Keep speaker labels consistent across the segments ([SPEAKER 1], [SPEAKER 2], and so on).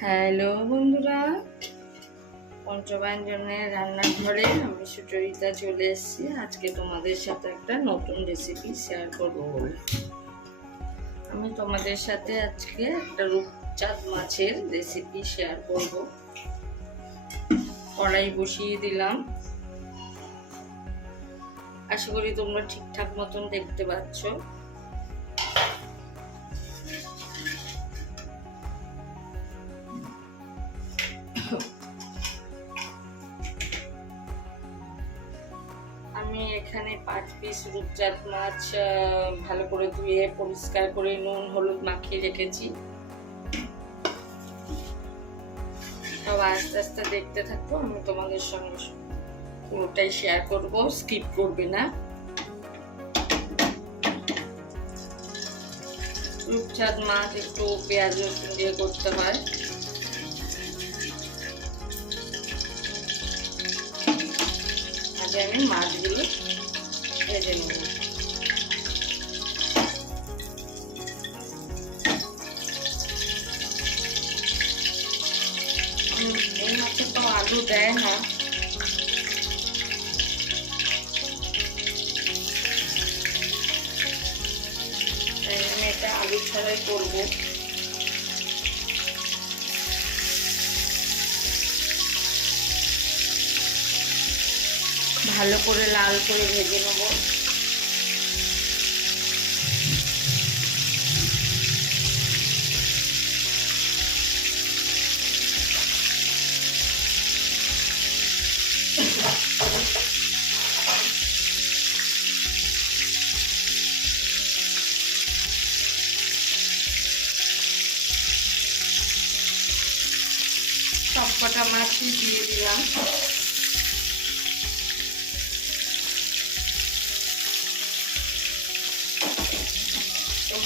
[SPEAKER 1] Hello বন্ধুরা। পঞ্চব্যঞ্জনের রান্নাঘরে আমি সুচরিতা চলে এসেছি। আজকে তোমাদের সাথে একটা নতুন রেসিপি শেয়ার করব। বলে আমি তোমাদের সাথে আজকে একটা রূপচাঁদ মাছের রেসিপি শেয়ার করব। কড়াই বসিয়ে দিলাম। আশা করি তোমরা ঠিকঠাক মতন দেখতে পাচ্ছ। এখানে পাঁচ পিস রূপচাঁদ মাছ ভালো করে ধুয়ে, পরিষ্কার করে নুন, হলুদ মাখিয়ে রেখেছি। সব আস্তে আস্তে দেখতে থাকব, আমি তোমাদের সঙ্গে পুরোটাই শেয়ার করব স্কিপ করবে না। রূপচাঁদ মাছ একটু পেঁয়াজ, রসুন দিয়ে করতে হয়। আগে আমি মাছগুলো ভেজে নেব এই মাছে তো আলু দেয় না। ভালো করে লাল করে ভেজে নেব।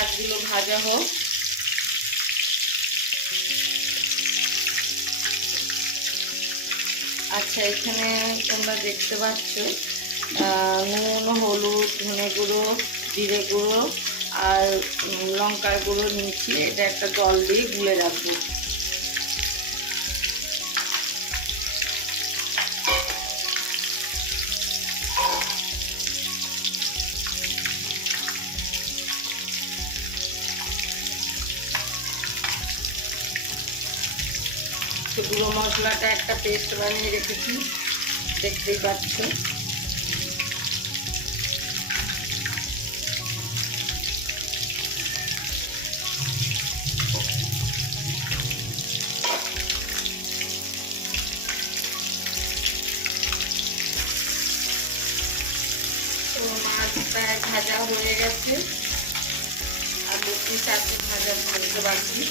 [SPEAKER 1] মাছগুলো ভাজা হোক। আচ্ছা এখানে তোমরা দেখতে পাচ্ছ নুন, হলুদ, ধনে গুঁড়ো, জিরে গুঁড়ো আর লঙ্কার গুঁড়ো নিচে এটা একটা জল দিয়ে গুলে রাখব। তো গুঁড়ো মশলাটা একটা পেস্ট বানিয়ে রেখেছি। দেখতেই পাচ্ছ মাছটা ভাজা হয়ে গেছে। আর দুটি চারটি ভাজা ভাজতে বাকি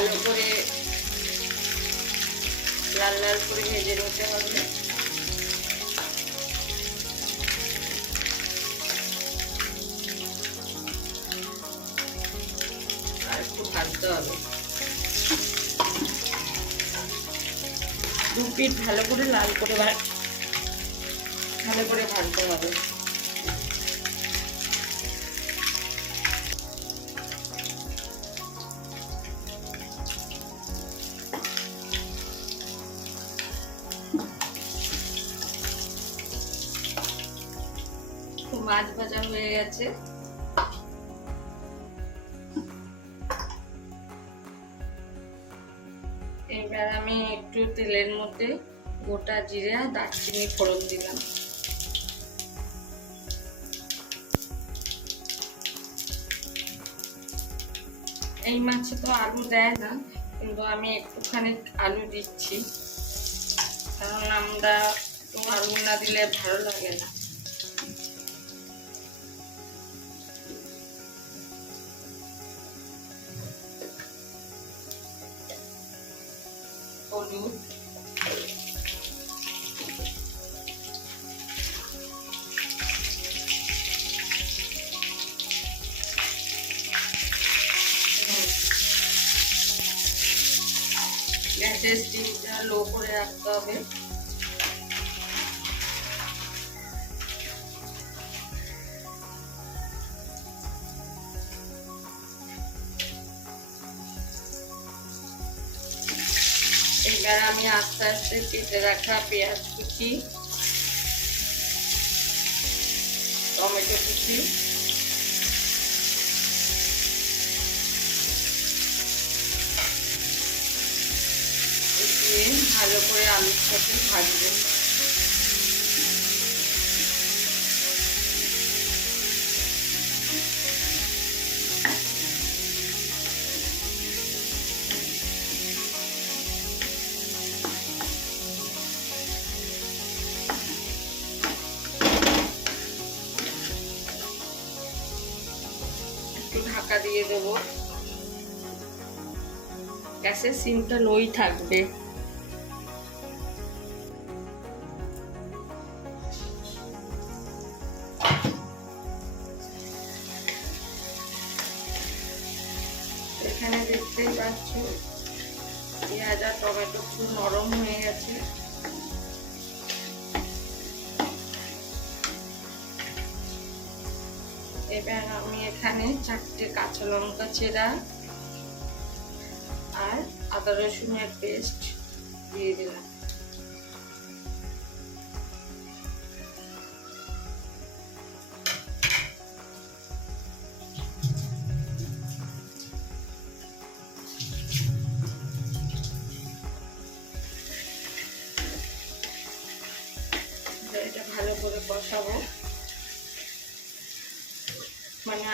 [SPEAKER 1] ভালো করে, লাল লাল করে ভেজে নিতে হবে। আর একটু ভাজতে হবে। দু পিঠ ভালো করে লাল করে ভালো করে ভাজতে হবে। হয়ে গেছে। এবার আমি একটু তেলের মধ্যে গোটা জিরে দারচিনি ফোড়ন দিলাম। এই মাছে তো আলু দেয় না, কিন্তু আমি একটুখানি আলু দিচ্ছি। কারণ আমরা একটু আলু না দিলে ভালো লাগে না। গ্যাসের স্টিমটা লো করে রাখতে হবে। এবার আমি আস্তে আস্তে কেটে রাখা পেঁয়াজ কুচি, টমেটো কুচি। ভালো করে আলুর সাথে ভাজবো। একটু ঢাকা দিয়ে দেবো। গ্যাসের সিমটা লোই থাকবে। চেরা আর আদা রসুনের পেস্ট দিয়ে দিলাম।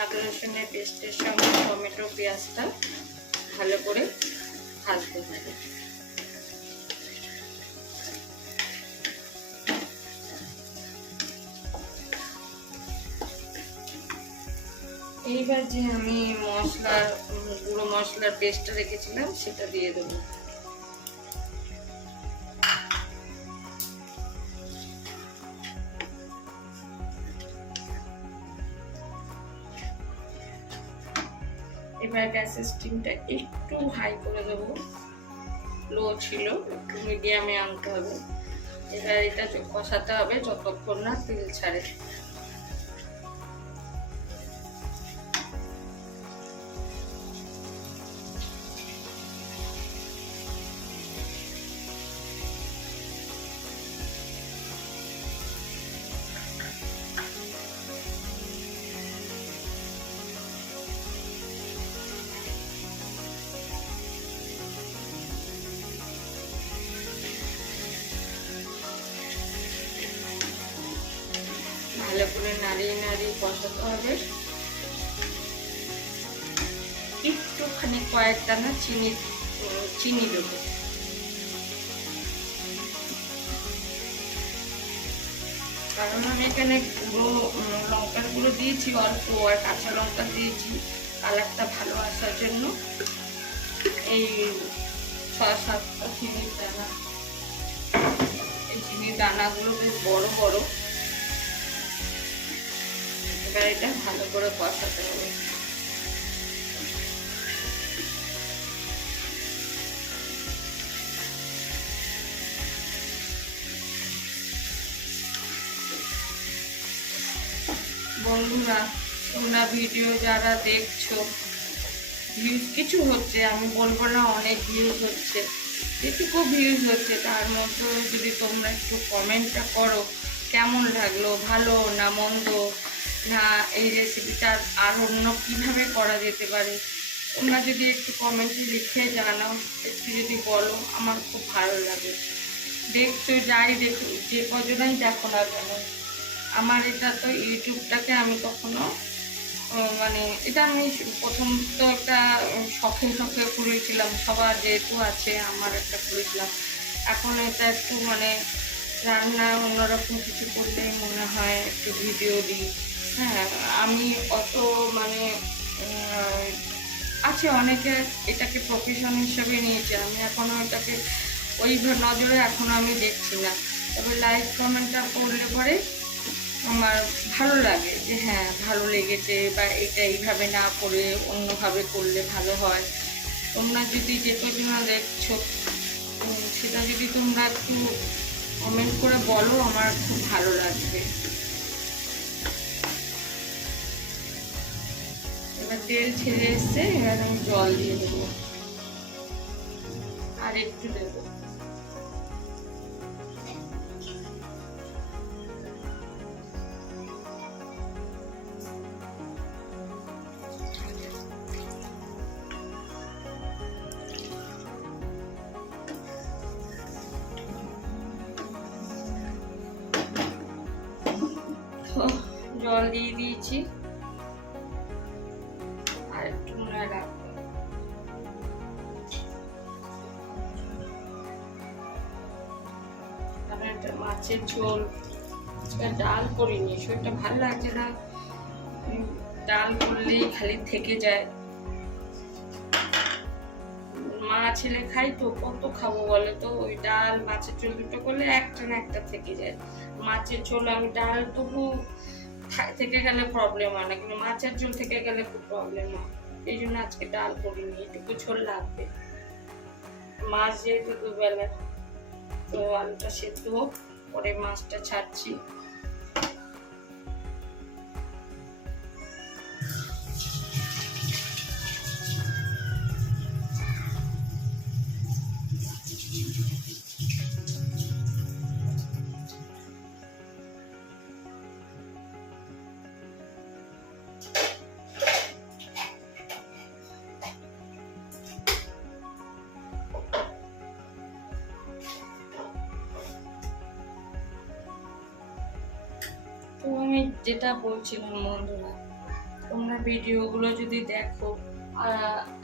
[SPEAKER 1] আদা রসুনের পেস্টের সঙ্গে টমেটো, পেঁয়াজটা ভালো করে ভাজতে হবে। এইবার যে আমি মশলার, গুঁড়ো মশলার পেস্টটা রেখেছিলাম, সেটা দিয়ে দেবো। গ্যাসের স্টিমটা একটু হাই করে দেবো। লো ছিল, একটু মিডিয়ামে আনতে হবে। এবার এটা কষাতে হবে, যতক্ষণ না তেল ছাড়ে। হবে। একটুখানি কয়েকটা না চিনি চিনি দেবো। কারণ আমি এখানে গুঁড়ো লঙ্কার গুঁড়ো দিয়েছি, অল্প আর কাঁচা লঙ্কা দিয়েছি। কালারটা ভালো আসার জন্য এই ছ সাতটা চিনির দানা। এই চিনির দানাগুলো বেশ বড় বড়। এবার এটা ভালো করে কষাতে হবে। বন্ধুরা, তোমরা ভিডিও যারা দেখছ ভিউজ কিছু হচ্ছে, আমি বলব না অনেক ভিউজ হচ্ছে, যেটুকু ভিউজ হচ্ছে, তার মধ্যে যদি তোমরা একটু কমেন্টটা করো, কেমন লাগল, ভালো না মন্দ না, এই রেসিপিটা আর অন্য কীভাবে করা যেতে পারে? তোমরা যদি একটু কমেন্টে লিখে জানাও, একটু যদি বলো, আমার খুব ভালো লাগে। দেখছ, যাই দেখো, যে কজনাই দেখো না কেন, আমার এটা তো ইউটিউবটাকে আমি কখনো মানে এটা আমি প্রথম তো একটা শখে শখে করেছিলাম, সবার যেহেতু আছে, আমার একটা করেছিলাম। এখন এটা একটু মানে রান্না অন্যরকম কিছু করলেই মনে হয় একটু ভিডিও দিই। হ্যাঁ আমি অত মানে আছে অনেকে এটাকে প্রফেশন হিসেবে নিয়েছে। আমি এখনও এটাকে ওই নজরে এখনও আমি দেখছি না। তবে লাইক কমেন্টটা করলে পরে আমার ভালো লাগে যে হ্যাঁ ভালো লেগেছে বা এটা এইভাবে না করে অন্যভাবে করলে ভালো হয়। তোমরা যদি যে কজনা দেখছ সেটা যদি তোমরা একটু কমেন্ট করে বলো, আমার খুব ভালো লাগবে। তেল ছেড়ে এসছে এখানে আমি জল দিয়ে দেবো। আর একটু দেবো। জল দিয়ে দিয়েছি। মাছের ঝোল ডাল করিনি, শরীরটা ভালো লাগছে না। ডাল করলেই খালি থেকে যায়। মা ছেলে খাই তো, কত খাব বলে তো? ওই ডাল, মাছের ঝোল দুটো করলে একটা না একটা থেকে যায়। মাছের ঝোল আমি ডাল তবু থেকে গেলে প্রবলেম হয় না, কিন্তু মাছের ঝোল থেকে গেলে খুব প্রবলেম হয়। এই জন্য আজকে ডাল করিনি, এটুকু ঝোল লাগবে। মাছ যেহেতু দুবেলা, তো আলুটা সেদ্ধ হোক। পরে মাছটা ছাড়ছি। যেটা বলছিলাম বন্ধুরা, তোমরা ভিডিওগুলো যদি দেখো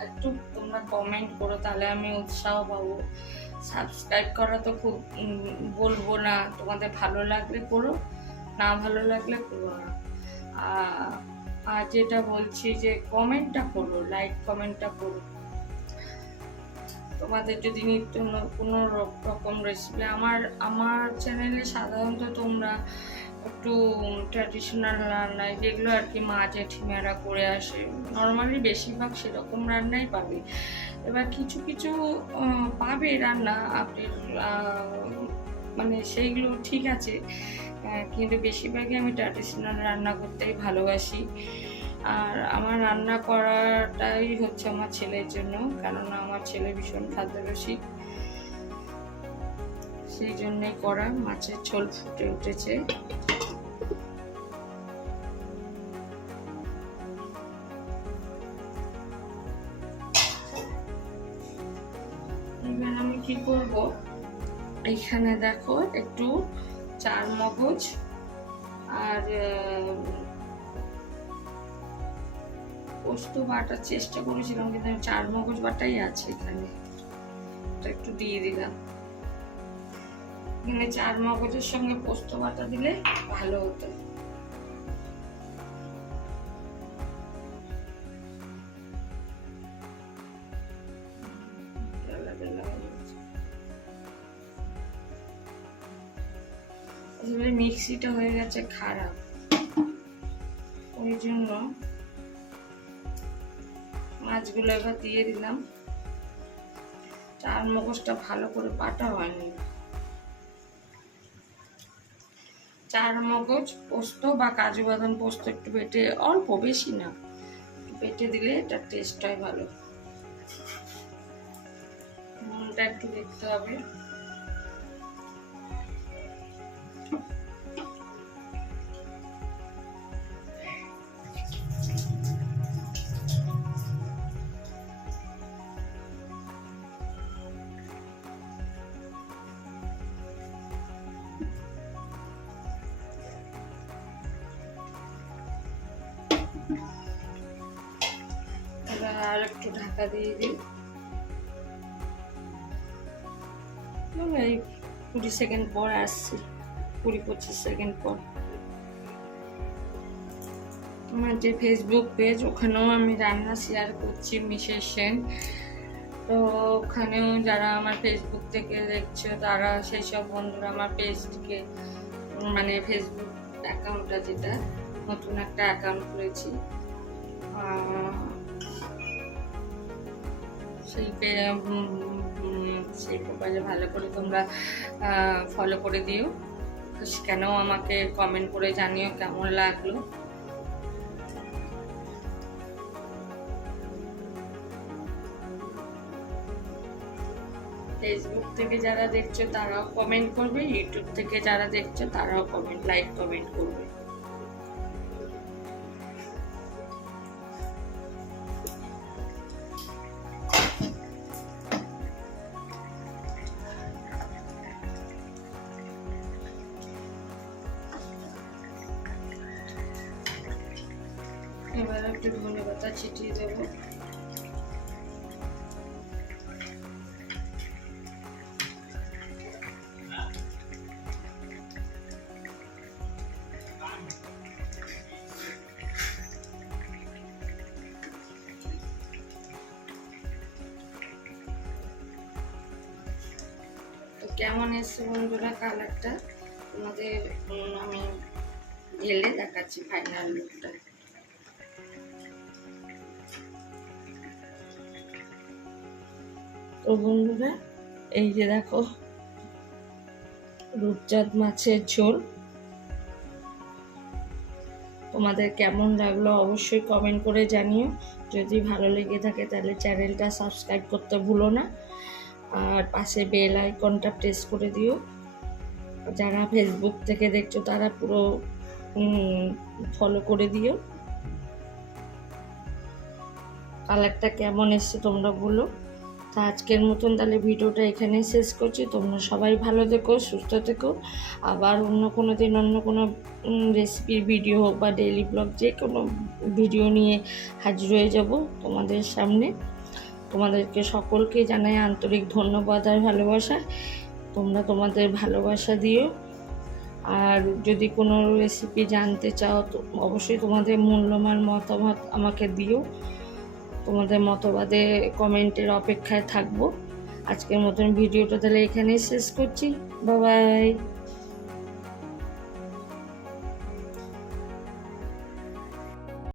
[SPEAKER 1] একটু তোমরা কমেন্ট করো, তাহলে আমি উৎসাহ পাবো। সাবস্ক্রাইব করা তো খুব বলব না, তোমাদের ভালো লাগলে করো, না ভালো লাগলে করো না। আর যেটা বলছি যে কমেন্টটা করো লাইক কমেন্টটা করো। তোমাদের যদি নিত্য কোনো রকম রেসিপি আমার আমার চ্যানেলে সাধারণত তোমরা একটু ট্র্যাডিশনাল রান্না যেগুলো আর কি মা জেঠিমারা করে আসে। নর্মালি বেশিরভাগ সেরকম রান্নাই পাবে। এবার কিছু কিছু পাবে রান্না, আপনি মানে সেইগুলো ঠিক আছে। কিন্তু বেশিরভাগই আমি ট্র্যাডিশনাল রান্না করতেই ভালোবাসি। আর আমার রান্না করাটাই হচ্ছে আমার ছেলের জন্য, কেননা আমার ছেলে ভীষণ খাদ্যরসিক। সেই জন্যই করা, মাছের ঝোল ফুটে উঠেছে। আমি কি করব? এখানে দেখো একটু চার মগজ আর পোস্ত বাটার চেষ্টা করেছিলাম, কিন্তু চার মগজ বাটাই আছে এখানে। একটু দিয়ে দিলাম। এখানে চার মগজের সঙ্গে পোস্ত বাটা দিলে ভালো হতো। মিক্সিটা হয়ে গেছে খারাপ। ওই জন্য মাছগুলো এবার দিয়ে দিলাম। চার মগজটা ভালো করে বাটা হয়নি। চার মগজ পোস্ত বা কাজু বাদাম পোস্ত একটু বেটে, অল্প, বেশি না। বেটে দিলে এটা টেস্টটাই ভালো। নুনটা একটু দেখতে হবে। ঢাকা দিয়ে দিই। এই কুড়ি সেকেন্ড পর আসছি, কুড়ি পঁচিশ সেকেন্ড পর। আমার যে ফেসবুক পেজ ওখানেও আমি রান্না শেয়ার করছি মিসেস সেন। তো ওখানেও যারা আমার ফেসবুক থেকে দেখছ, তারা সেই সব বন্ধুরা আমার পেজটিকে মানে ফেসবুক অ্যাকাউন্টটা যেটা, নতুন একটা অ্যাকাউন্ট খুলেছি। আহ, সেই পে- উম, উম, সেই প্রোফাইলে ভালো করে তোমরা ফলো করে দিও। কেন আমাকে কমেন্ট করে জানিও কেমন লাগল। ফেসবুক থেকে যারা দেখছ তারাও কমেন্ট করবে ইউটিউব থেকে যারা দেখছ তারাও কমেন্ট লাইক কমেন্ট করবে। কেমন এসছে বন্ধুরা? কালারটা তোমাদের আমি ঢেলে দেখাচ্ছি ফাইনাল লুকটা তো বন্ধুরা, এই যে দেখো, রূপচাঁদ মাছের ঝোল। তোমাদের কেমন লাগল অবশ্যই কমেন্ট করে জানিও। যদি ভালো লেগে থাকে তাহলে চ্যানেলটা সাবস্ক্রাইব করতে ভুলো না। আর পাশে বেল আইকনটা প্রেস করে দিও। যারা ফেসবুক থেকে দেখছ, তারা পুরো ফলো করে দিও। কালারটা কেমন এসছে তোমরা বলো। তা আজকের মতন তাহলে ভিডিওটা এখানে শেষ করছি। তোমরা সবাই ভালো থেকো, সুস্থ থেকো। আবার অন্য কোনো দিন, অন্য কোনো রেসিপির ভিডিও হোক বা ডেইলি ব্লগ যে কোনো ভিডিও নিয়ে হাজির হয়ে যাব তোমাদের সামনে। তোমাদেরকে সকলকে জানাই আন্তরিক ধন্যবাদ আর ভালোবাসা। তোমরা তোমাদের ভালোবাসা দিও। আর যদি কোনো রেসিপি জানতে চাও, তো অবশ্যই তোমাদের মূল্যবান মতামত আমাকে দিও। তোমাদের মতবাদে কমেন্টের অপেক্ষায় থাকব। আজকের মতন ভিডিওটা তাহলে এখানেই শেষ করছি। বাবাই